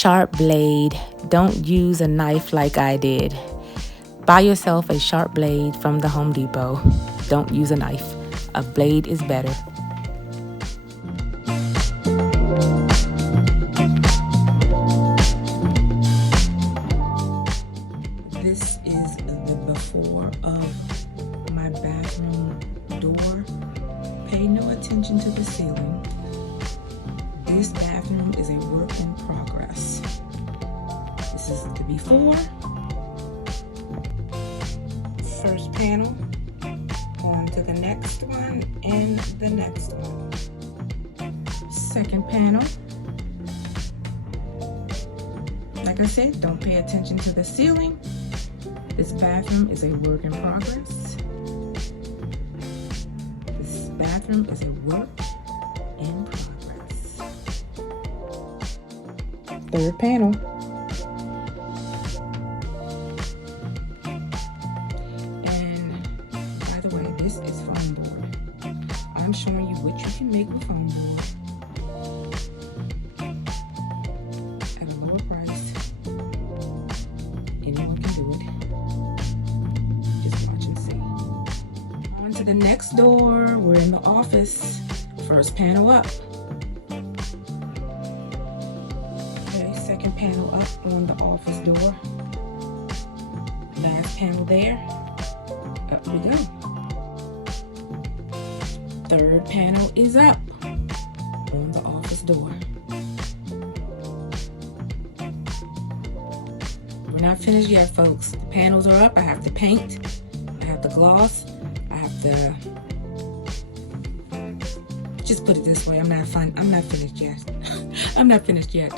sharp blade. Don't use a knife like I did. Buy yourself a sharp blade from the Home Depot. Don't use a knife. A blade is better. This is the before of my bathroom door. Pay no attention to the ceiling. This bathroom is a work in progress. This is the before. First panel, on to the next one, and the next one. Second panel. Like I said, don't pay attention to the ceiling. This bathroom is a work in progress. This bathroom is a work in progress. Third panel. This is foam board. I'm showing you what you can make with foam board at a lower price. Anyone can do it. Just watch and see. On to the next door. We're in the office. First panel up. Okay, second panel up on the office door. Last panel there. Up we go. Third panel is up on the office door. We're not finished yet, folks. The panels are up. I have to paint. I have to gloss. I have to... Just put it this way. I'm not finished yet. I'm not finished yet.